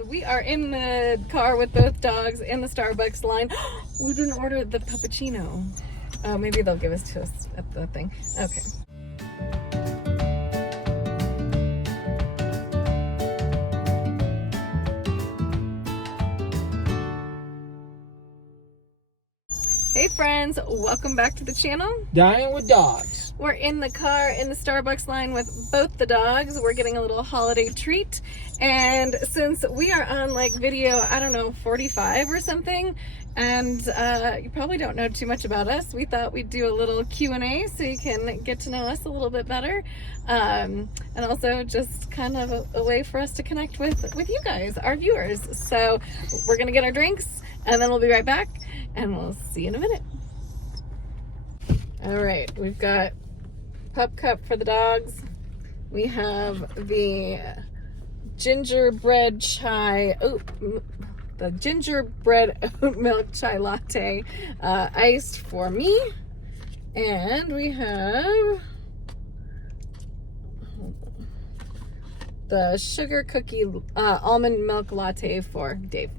So we are in the car with both dogs in the Starbucks line. We didn't order the puppuccino. Oh, maybe they'll give us to us at the thing. Okay. Hey friends, welcome back to the channel. Dining with Dogs. We're in the car in the Starbucks line with both the dogs. We're getting a little holiday treat. And since we are on like video, I don't know, 45 or something, and you probably don't know too much about us, we thought we'd do a little Q&A so you can get to know us a little bit better. And also just kind of a way for us to connect with you guys, our viewers. So we're gonna get our drinks and then we'll be right back and we'll see you in a minute. All right, we've got Pup Cup for the dogs. We have the gingerbread chai, the gingerbread oat milk chai latte, iced for me. And we have the sugar cookie almond milk latte for Dave.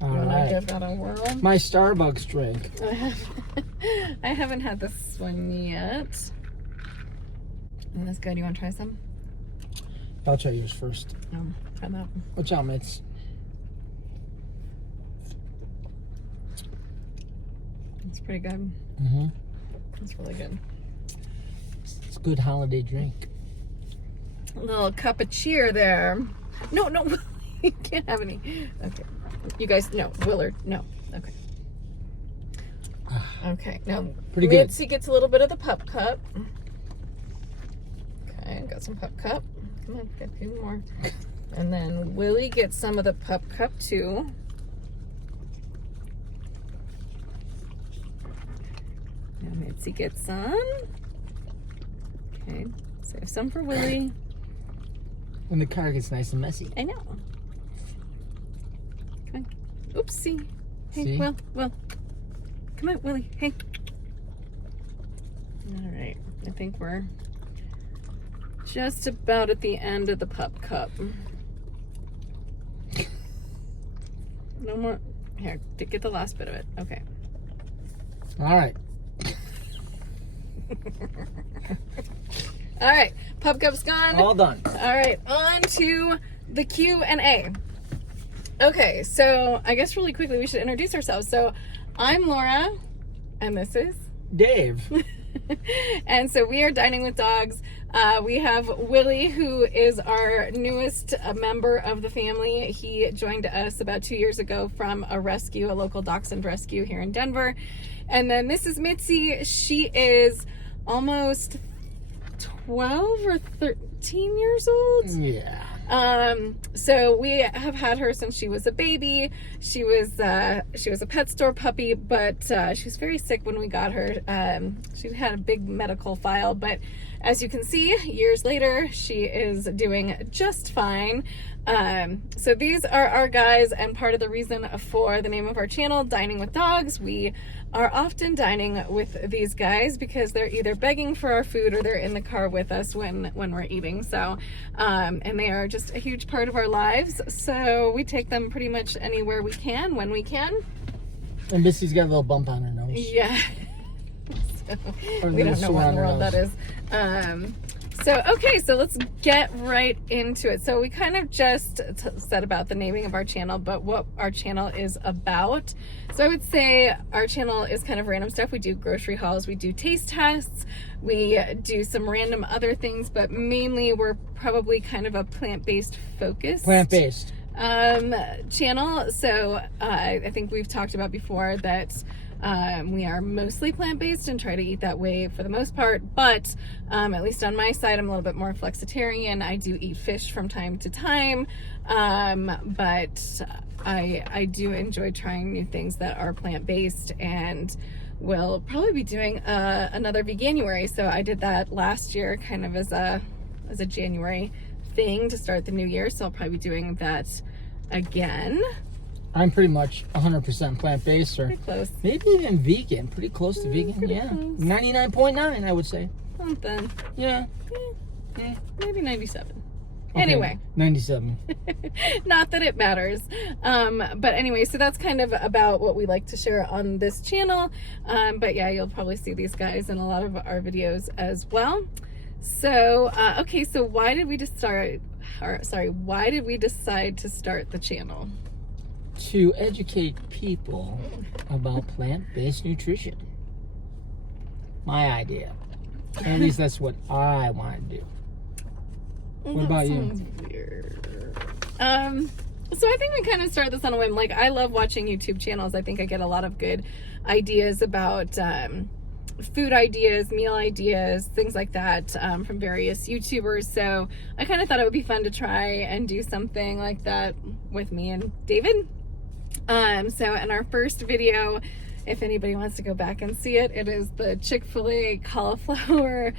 All You want right. to give that a whirl? My Starbucks drink. I haven't had this one yet. And that's good. You want to try some? I'll try yours first. Try that. Watch out, Mitz. It's pretty good. Mm-hmm. It's really good. It's a good holiday drink. A little cup of cheer there. No, you can't have any. Okay. You guys, no. Willard, no. Okay. Okay, now Pretty good. Mitzi gets a little bit of the Pup Cup. Okay, got some Pup Cup. Come on, get a few more. And then Willie gets some of the Pup Cup too. Now Mitzi gets some. Okay, save some for Willie. And the car gets nice and messy. I know. Come on. Oopsie. Hey, See? Will. Come on, Willie. Hey. All right. I think we're just about at the end of the Pup Cup. No more. Here, get the last bit of it. Okay. All right. All right. Pup Cup's gone. All done. All right, on to the Q&A. Okay, so I guess really quickly we should introduce ourselves. So I'm Laura, and this is Dave. and so we are Dining with Dogs. We have Willie, who is our newest member of the family. He joined us about 2 years ago from a rescue, a local dachshund rescue here in Denver. And then this is Mitzi. She is almost 12 or 13 years old. Yeah. So we have had her since she was a baby. She was a pet store puppy, but she was very sick when we got her. She had a big medical file, but as you can see, years later, she is doing just fine. So these are our guys, and part of the reason for the name of our channel, Dining with Dogs. We are often dining with these guys because they're either begging for our food or they're in the car with us when we're eating. So, and they are just a huge part of our lives. So we take them pretty much anywhere we can, when we can. And Missy's got a little bump on her nose. Yeah. Or We don't little know what in the sore on world her that nose. is. Okay, so let's get right into it. So we kind of just said about the naming of our channel, but what our channel is about. So I would say our channel is kind of random stuff. We do grocery hauls, we do taste tests, we do some random other things, but mainly we're probably kind of a plant-based focus. Plant-based. Channel. So I think we've talked about before that we are mostly plant-based and try to eat that way for the most part, but at least on my side, I'm a little bit more flexitarian. I do eat fish from time to time, but I do enjoy trying new things that are plant-based, and will probably be doing another Veganuary. So I did that last year kind of as a January thing to start the new year, so I'll probably be doing that again. I'm pretty much 100% plant-based, or Pretty close. maybe even vegan. Pretty close to vegan, pretty yeah. close. 99.9, I would say. Something. Yeah. Maybe 97. Okay, Anyway. 97. Not that it matters. But anyway, so that's kind of about what we like to share on this channel. But yeah, you'll probably see these guys in a lot of our videos as well. So, okay, so why did we decide to start the channel? To educate people about plant-based nutrition. My idea. At least that's what I want to do. What about you? Weird. So I think we kind of started this on a whim. Like, I love watching YouTube channels. I think I get a lot of good ideas about food ideas, meal ideas, things like that from various YouTubers. So I kind of thought it would be fun to try and do something like that with me and David. So in our first video, if anybody wants to go back and see it, it is the Chick-fil-A cauliflower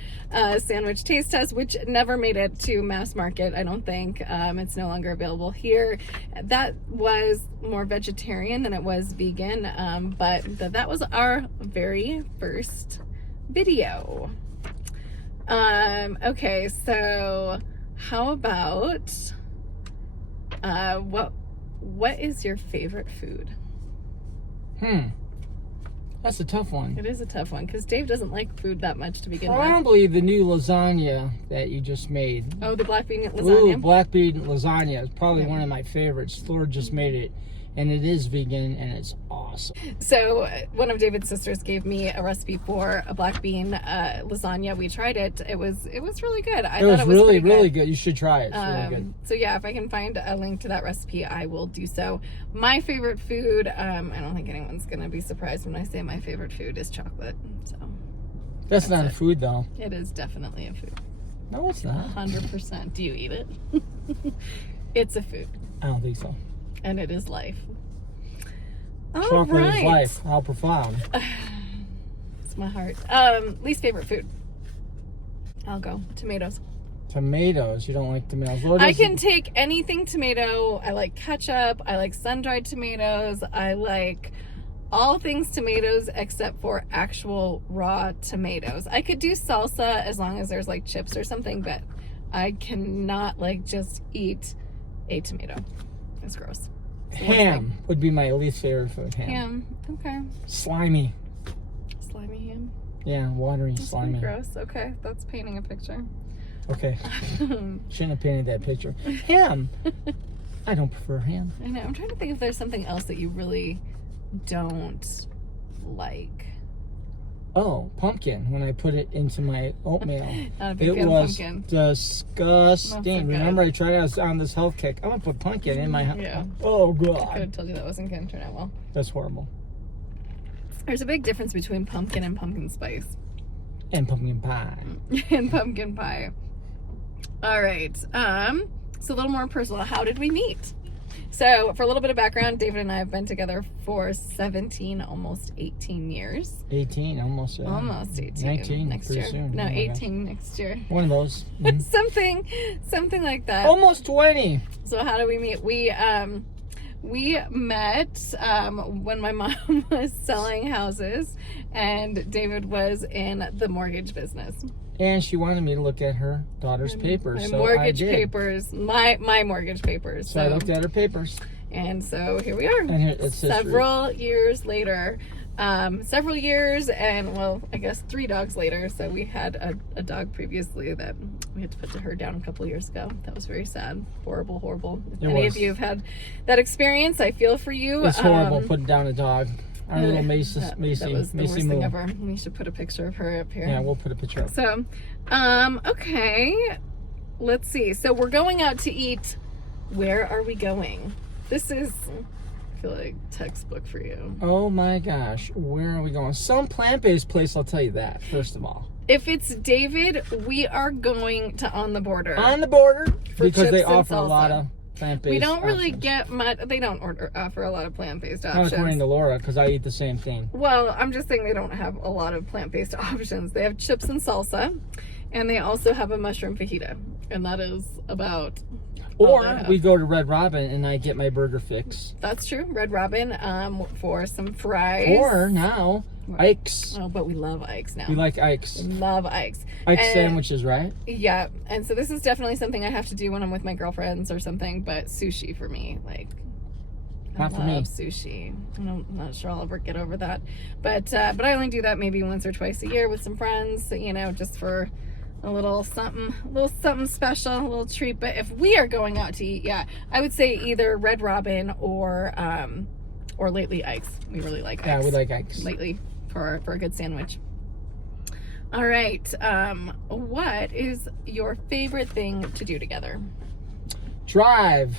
sandwich taste test, which never made it to mass market, I don't think. It's no longer available here. That was more vegetarian than it was vegan, but that was our very first video. Okay, so how about what is your favorite food? That's a tough one. It is a tough one because Dave doesn't like food that much to begin with. Probably the new lasagna that you just made. Oh, the black bean lasagna? Ooh, black bean lasagna is probably Yeah. one of my favorites. Lord just made it, and it is vegan, and it's awesome. So one of David's sisters gave me a recipe for a black bean lasagna. We tried it. It was really good. I It thought was it was really, pretty really good. You should try it. It's really good. So yeah, if I can find a link to that recipe, I will do so. My favorite food, I don't think anyone's gonna be surprised when I say my favorite food is chocolate. So That's not a it. food, though. it is definitely a food. No, it's not. 100%. Do you eat it? It's a food, I don't think so. and it is life. All Chocolate right. is life. How profound. It's my heart. Least favorite food. I'll go tomatoes. Tomatoes. You don't like tomatoes. Lord I doesn't- can take anything tomato. I like ketchup. I like sun-dried tomatoes. I like all things tomatoes except for actual raw tomatoes. I could do salsa as long as there's like chips or something, but I cannot like just eat a tomato. It's gross. Ham would be my least favorite food. Ham. Okay. Slimy. Slimy ham. Yeah, watery, That's slimy. pretty gross. Okay, that's painting a picture. Okay. Shouldn't have painted that picture. Ham. I don't prefer ham. I know. I'm trying to think if there's something else that you really don't like. Oh, pumpkin. When I put it into my oatmeal. Not a big It fan was of pumpkin. disgusting. Not so good. Remember, I tried. I was on this health kick. I'm gonna put pumpkin in my. Yeah. Oh I could god, have told you that wasn't going to turn out well. that's horrible. There's a big difference between pumpkin and pumpkin spice And pumpkin pie. and pumpkin pie. All right. So a little more personal. How did we meet? So for a little bit of background, David and I have been together for 17, almost 18 years. 18, almost. Almost 18. 19 next pretty year. soon. No, Oh my gosh. 18 next year. One of those. Mhm. Something like that. Almost 20. So how did we meet? We met when my mom was selling houses and David was in the mortgage business. And she wanted me to look at her daughter's papers. My so mortgage I did. papers, my mortgage papers. So I looked at her papers. And so here we are. And here, it's history. Several years later. Several years and, well, I guess 3 dogs later. So we had a dog previously that we had to put her down a couple years ago. That was very sad. Horrible. If It any was. of you have had that experience, I feel for you. It's horrible putting down a dog. Our little Macy, that was the worst Moo. thing ever. We should put a picture of her up here. Yeah, we'll put a picture up. So, okay. Let's see. So we're going out to eat. Where are we going? This is, I feel like, textbook for you. Oh my gosh, where are we going? Some plant-based place, I'll tell you that, first of all. If it's David, we are going to On the Border. On the border, For because they chips and offer a lot salsa. of plant-based We don't really options. get much. They don't offer a lot of plant-based Not options. according to Laura, because I eat the same thing. Well, I'm just saying they don't have a lot of plant-based options. They have chips and salsa, and they also have a mushroom fajita, and that is about all they Or have. we go to Red Robin and I get my burger fix. That's true. Red Robin for some fries. Or now Ike's. Oh, but we love Ike's now. We like Ike's. Love Ike's. Ike's And- sandwiches, right? Yeah, and so this is definitely something I have to do when I'm with my girlfriends or something. But sushi for me, like, Not I for me. love sushi. I'm not sure I'll ever get over that. But I only do that maybe once or twice a year with some friends. You know, just for a little something special, a little treat. But if we are going out to eat, yeah, I would say either Red Robin or lately Ike's. We really like Ike's. Yeah, we like Ike's. Lately for a good sandwich. All right. What is your favorite thing to do together? Drive.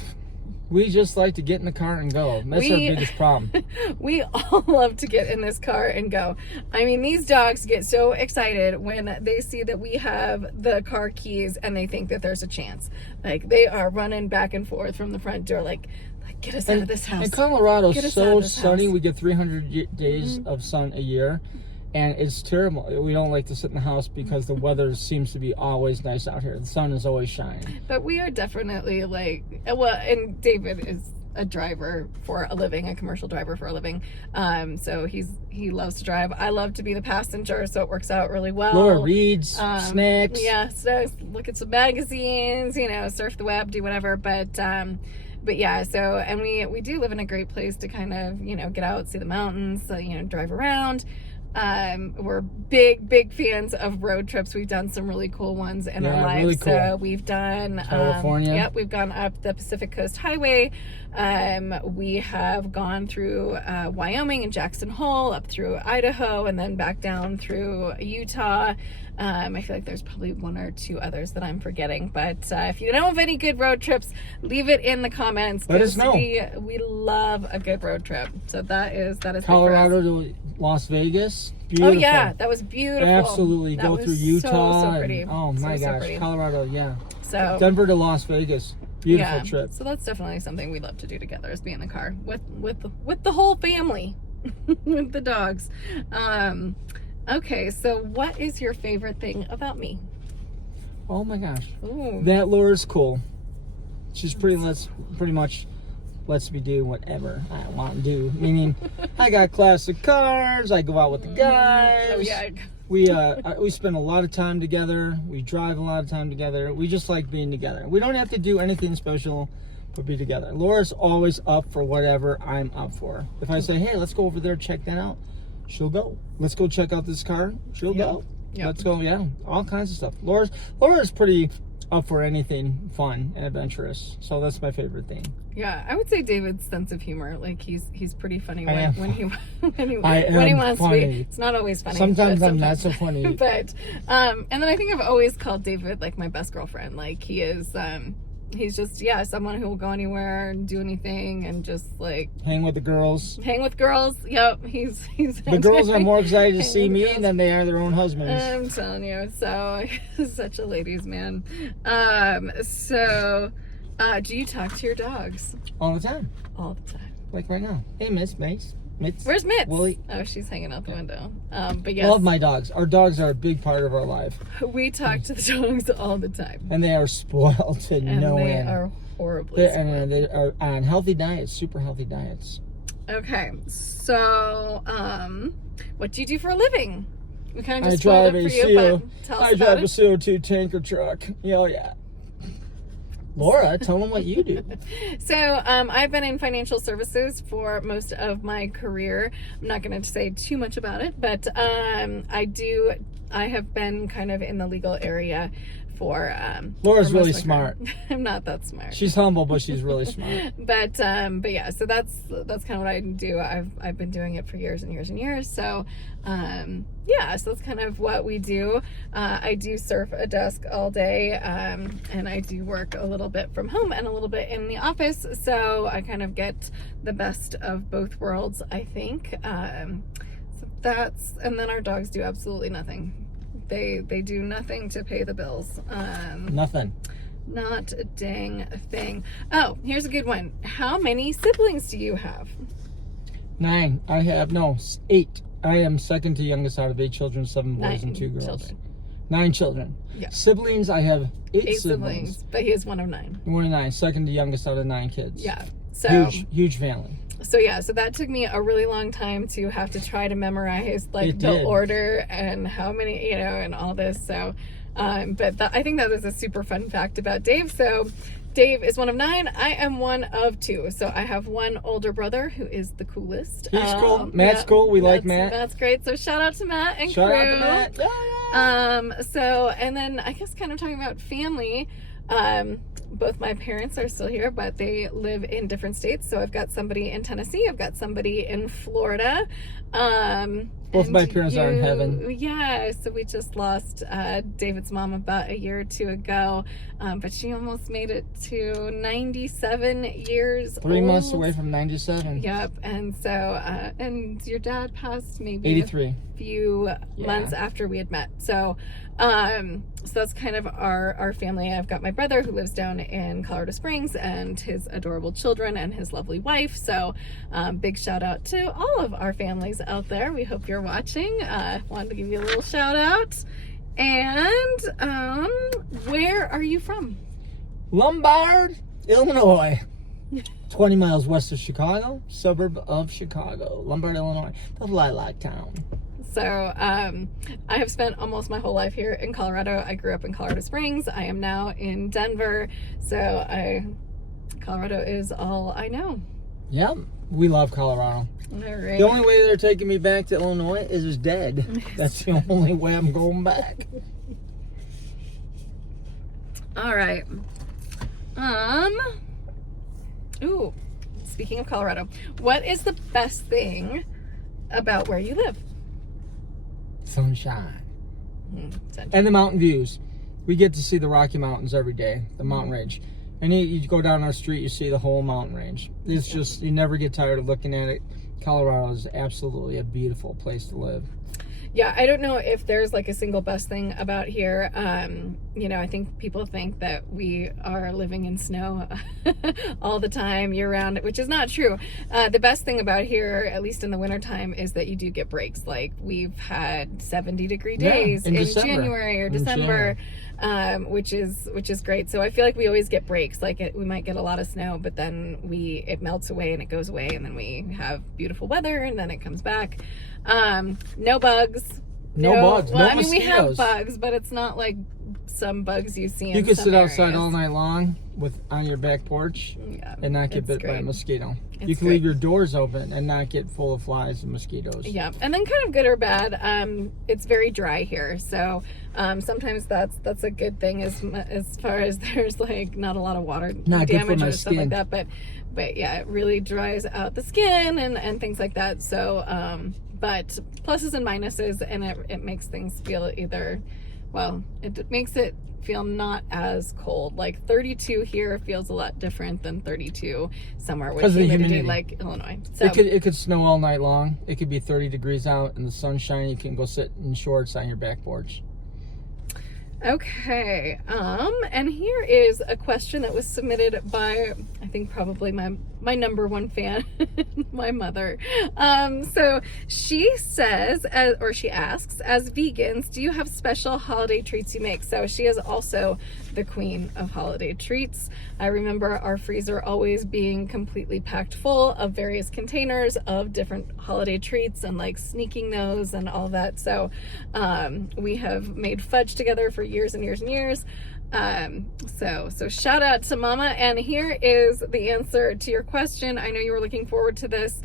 We just like to get in the car and go. That's our biggest problem. We all love to get in this car and go. I mean, these dogs get so excited when they see that we have the car keys and they think that there's a chance. Like, they are running back and forth from the front door, like get us out of this house. In Colorado, Get us so out of this sunny. house. We get 300 days of sun a year, and it's terrible. We don't like to sit in the house because the weather seems to be always nice out here. The sun is always shining. But we are definitely like, well, and David is a driver for a living, a commercial driver for a living. So he loves to drive. I love to be the passenger, so it works out really well. Laura reads, snacks. Yeah, so look at some magazines, you know, surf the web, do whatever. But yeah, so, and we do live in a great place to kind of, you know, get out, see the mountains, you know, drive around. We're big fans of road trips. We've done some really cool ones in our lives. Really cool. So we've done California. Yep, we've gone up the Pacific Coast Highway. We have gone through Wyoming and Jackson Hole, up through Idaho, and then back down through Utah. I feel like there's probably one or two others that I'm forgetting. But if you know of any good road trips, leave it in the comments. Let us know. We love a good road trip. So that is big for us. Colorado to Las Vegas. Oh Beautiful. yeah, that was beautiful. Absolutely. That Go was through Utah. So pretty. Oh my So gosh. pretty. Colorado, yeah. So Denver to Las Vegas. Beautiful yeah, trip. so that's definitely something we love to do together, is be in the car with the whole family, with the dogs. Okay, so what is your favorite thing about me? Oh my gosh. Ooh. That Laura's cool. She's pretty much lets me do whatever I want to do. Meaning, I got classic cars. I go out with the guys. Oh yeah. We spend a lot of time together. We drive a lot of time together. We just like being together. We don't have to do anything special, but be together. Laura's always up for whatever I'm up for. If I say, hey, let's go over there, check that out, she'll go. Let's go check out this car, she'll go. Yep. Let's go, yeah, all kinds of stuff. Laura's pretty up for anything fun and adventurous, so that's my favorite thing. Yeah, I would say David's sense of humor, like he's pretty funny when he I am wants funny. to be. It's not always funny. Sometimes but I'm not so funny. But and then I think I've always called David like my best girlfriend. Like he is he's just someone who will go anywhere and do anything and just like Hang with the girls. hang with girls. Yep, he's The girls are more excited to Hang see with me girls. than they are their own husbands. I'm telling you, so he's such a ladies' man. So do you talk to your dogs All the time. all the time? Like right now. Hey, Mitz. Where's Mitz? Willie. Oh, she's hanging out the window. But yes, Love my dogs. Our dogs are a big part of our life. we talk to the dogs all the time. And they are spoiled to And no they end. are horribly spoiled. And they are on healthy diets, super healthy diets. Okay, so what do you do for a living? We kind of I just spoiled drive it a for you, CO. but tell us I about drive a it. CO2 tanker truck. Yeah. Laura, tell them what you do. So I've been in financial services for most of my career. I'm not going to say too much about it, but I have been kind of in the legal area for Laura's for most really of my smart. career. I'm not that smart. She's humble, but she's really smart. But yeah, so that's kind of what I do. I've been doing it for years and years and years. So yeah, so that's kind of what we do. I do surf a desk all day, and I do work a little bit from home and a little bit in the office. So I kind of get the best of both worlds, I think. So that's, and then our dogs do absolutely nothing. They do nothing to pay the bills. Nothing. Not a dang thing. Oh, here's a good one. How many siblings do you have? 9. I have, 8. I am second to youngest out of 8 children, 7 boys 9 and 2 girls. children. 9 children. Yeah. Siblings, I have 8 8 siblings. siblings, but he is one of 9. 1 of 9, second to youngest out of 9 kids. Yeah. So huge family. So yeah, so that took me a really long time to have to try to memorize like the order and how many, and all this. So, but I think that is a super fun fact about Dave. So Dave is one of 9. I am one of 2. So I have one older brother who is the coolest. He's cool. Matt's cool. We like Matt. That's great. So shout out to Matt and shout crew. out to Matt. So, and then I guess kind of talking about family, both my parents are still here, but they live in different states. So I've got somebody in Tennessee. I've got somebody in Florida. Both my parents are in heaven. Yeah, so we just lost David's mom about a year or 2 ago, but she almost made it to 97 years 3 old. months away from 97. Yep, and so, and your dad passed maybe 83. a few months after we had met. So, so that's kind of our family. I've got my brother who lives down in Colorado Springs and his adorable children and his lovely wife. So, big shout out to all of our families out there. We hope you're watching. Wanted to give you a little shout out. And where are you from? Lombard, Illinois. 20 miles west of Chicago, suburb of Chicago. Lombard, Illinois, the Lilac Town. So I have spent almost my whole life here in Colorado. I grew up in Colorado Springs. I am now in Denver. So Colorado is all I know. Yep, we love Colorado. All right. The only way they're taking me back to Illinois is dead. That's the only way I'm going back. All right. Ooh, speaking of Colorado, what is the best thing about where you live? Sunshine. And the mountain views. We get to see the Rocky Mountains every day, the mountain range. And you go down our street, you see the whole mountain range. It's just, you never get tired of looking at it. Colorado is absolutely a beautiful place to live. Yeah, I don't know if there's like a single best thing about here. I think people think that we are living in snow all the time, year round, which is not true. The best thing about here, at least in the wintertime, is that you do get breaks. Like we've had 70-degree days in January or December. Which is great. So I feel like we always get breaks. Like we might get a lot of snow, but then it melts away and it goes away, and then we have beautiful weather, and then it comes back. No bugs. No bugs. Well, no I mean, mosquitoes. we have bugs, but it's not like some bugs you see in You could some sit areas. outside all night long on your back porch and not get bit by a mosquito. You can leave your doors open and not get full of flies and mosquitoes. Yeah, and then kind of good or bad, it's very dry here, so sometimes that's a good thing as far as there's like not a lot of water damage or stuff like that, but yeah, it really dries out the skin and things like that. So but pluses and minuses, and it makes things feel it makes it feel not as cold. Like 32 here feels a lot different than 32 somewhere with humidity like Illinois. So it could snow all night long. It could be 30 degrees out in the sunshine. You can go sit in shorts on your back porch. Okay, and here is a question that was submitted by, I think probably my number one fan, my mother. So she says, or she asks, as vegans, do you have special holiday treats you make? So she is also the queen of holiday treats. I remember our freezer always being completely packed full of various containers of different holiday treats and like sneaking those and all that. So we have made fudge together for years and years and years. So shout out to Mama. And here is the answer to your question. I know you were looking forward to this.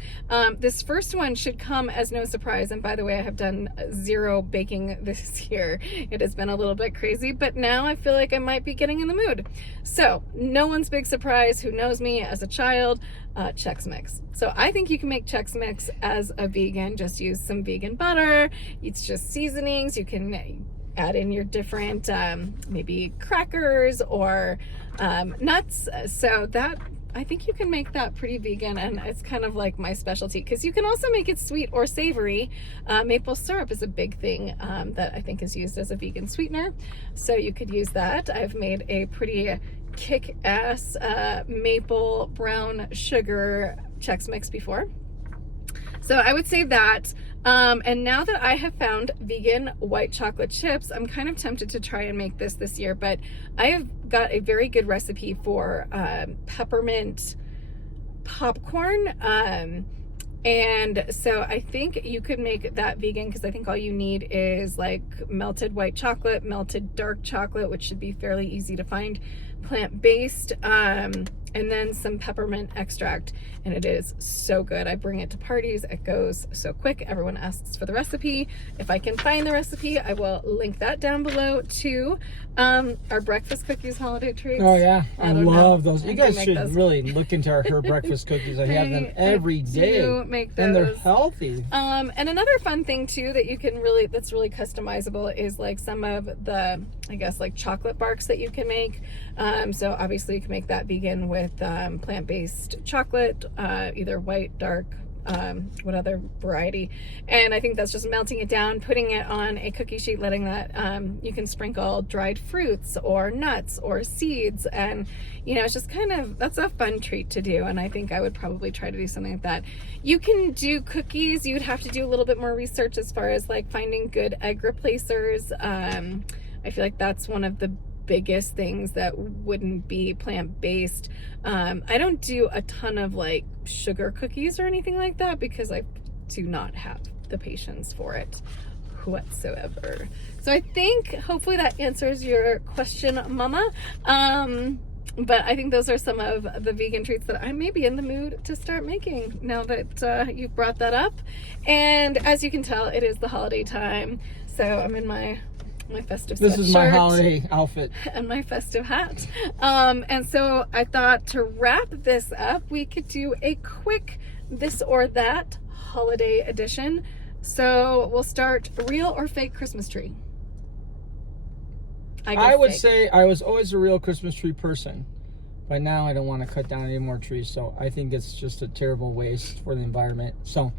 This first one should come as no surprise. And by the way, I have done 0 baking this year. It has been a little bit crazy, but now I feel like I might be getting in the mood. So no one's big surprise who knows me as a child, Chex Mix. So I think you can make Chex Mix as a vegan. Just use some vegan butter. It's just seasonings. You can add in your different maybe crackers or nuts. So that, I think you can make that pretty vegan, and it's kind of like my specialty because you can also make it sweet or savory. Maple syrup is a big thing that I think is used as a vegan sweetener, so you could use that. I've made a pretty kick-ass maple brown sugar Chex Mix before. So I would say that. And now that I have found vegan white chocolate chips, I'm kind of tempted to try and make this year, but I have got a very good recipe for peppermint popcorn. And so I think you could make that vegan, because I think all you need is like melted white chocolate, melted dark chocolate, which should be fairly easy to find, plant-based, and then some peppermint extract, and it is so good. I bring it to parties. It goes so quick. Everyone asks for the recipe. If I can find the recipe, I will link that down below too. Our breakfast cookies holiday treats. Oh yeah, I love those. You guys should those. really look into her breakfast cookies. I have them every day, do make those. and they're healthy. And another fun thing too that you can that's really customizable is like some of the, I guess, like chocolate barks that you can make. So obviously you can make that vegan with plant-based chocolate, either white, dark, what other variety. And I think that's just melting it down, putting it on a cookie sheet, letting that, you can sprinkle dried fruits or nuts or seeds, and you know, it's just kind of, that's a fun treat to do. And I think I would probably try to do something like that. You can do cookies. You would have to do a little bit more research as far as like finding good egg replacers. I feel like that's one of the biggest things that wouldn't be plant-based. I don't do a ton of like sugar cookies or anything like that, because I do not have the patience for it whatsoever. So I think hopefully that answers your question, Mama. But I think those are some of the vegan treats that I may be in the mood to start making now that you've brought that up. And as you can tell, it is the holiday time, so I'm in my festive This is my sweatshirt holiday outfit and my festive hat. And so I thought to wrap this up, we could do a quick this or that holiday edition. So we'll start real or fake Christmas tree. I would say I was always a real Christmas tree person, but now I don't want to cut down any more trees, so I think it's just a terrible waste for the environment. So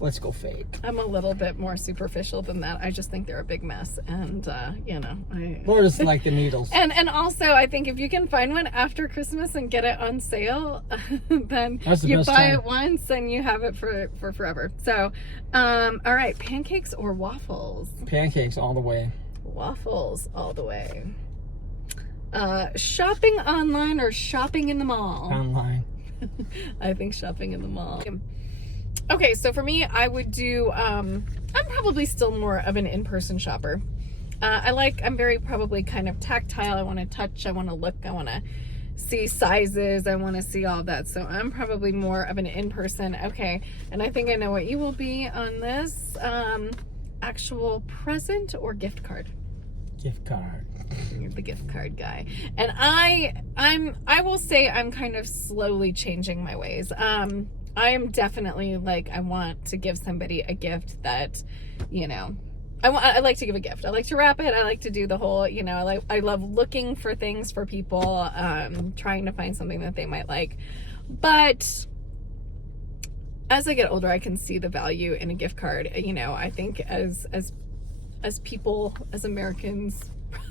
let's go fake. I'm a little bit more superficial than that. I just think they're a big mess, and you know, Or just like the needles. and also I think if you can find one after Christmas and get it on sale, then you buy it once and you have it for forever. So all right, pancakes or waffles? Pancakes all the way. Waffles all the way. Shopping online or shopping in the mall? Online. I think shopping in the mall. Okay, so for me, I would do, I'm probably still more of an in-person shopper. I'm very probably kind of tactile. I want to touch, I want to look, I want to see sizes, I want to see all that. So I'm probably more of an in-person. Okay, and I think I know what you will be on this. Actual present or gift card? Gift card. You're the gift card guy. And I will say I'm kind of slowly changing my ways. I am definitely like, I want to give somebody a gift that, you know, I like to give a gift. I like to wrap it. I like to do the whole, you know, I love looking for things for people, trying to find something that they might like. But as I get older, I can see the value in a gift card. You know, I think as people, as Americans,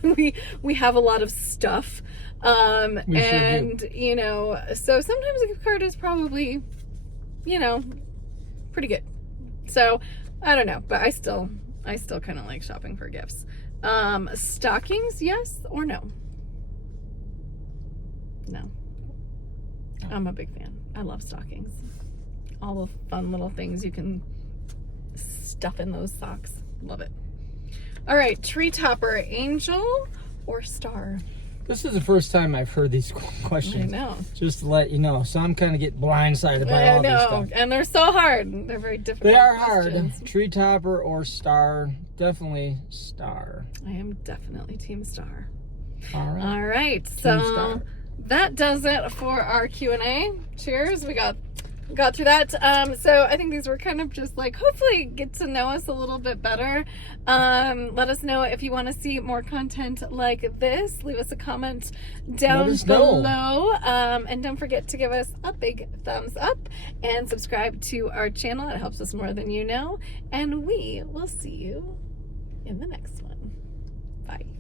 we have a lot of stuff. And, you know, so sometimes a gift card is probably, you know, pretty good. So I don't know, but I still kind of like shopping for gifts. Stockings, yes or no? No. I'm a big fan. I love stockings. All the fun little things you can stuff in those socks. Love it. All right, tree topper, angel or star? This is the first time I've heard these questions. I know. Just to let you know. So I'm kind of getting blindsided by all this stuff. And they're so hard. They're very difficult. They are questions. hard. Tree topper or star? Definitely star. I am definitely team star. All right. All right. Team So star. that does it for our Q&A. Cheers. We got through that. So I think these were kind of just like, hopefully get to know us a little bit better. Let us know if you want to see more content like this. Leave us a comment down below. And don't forget to give us a big thumbs up and subscribe to our channel. It helps us more than you know. And we will see you in the next one. Bye.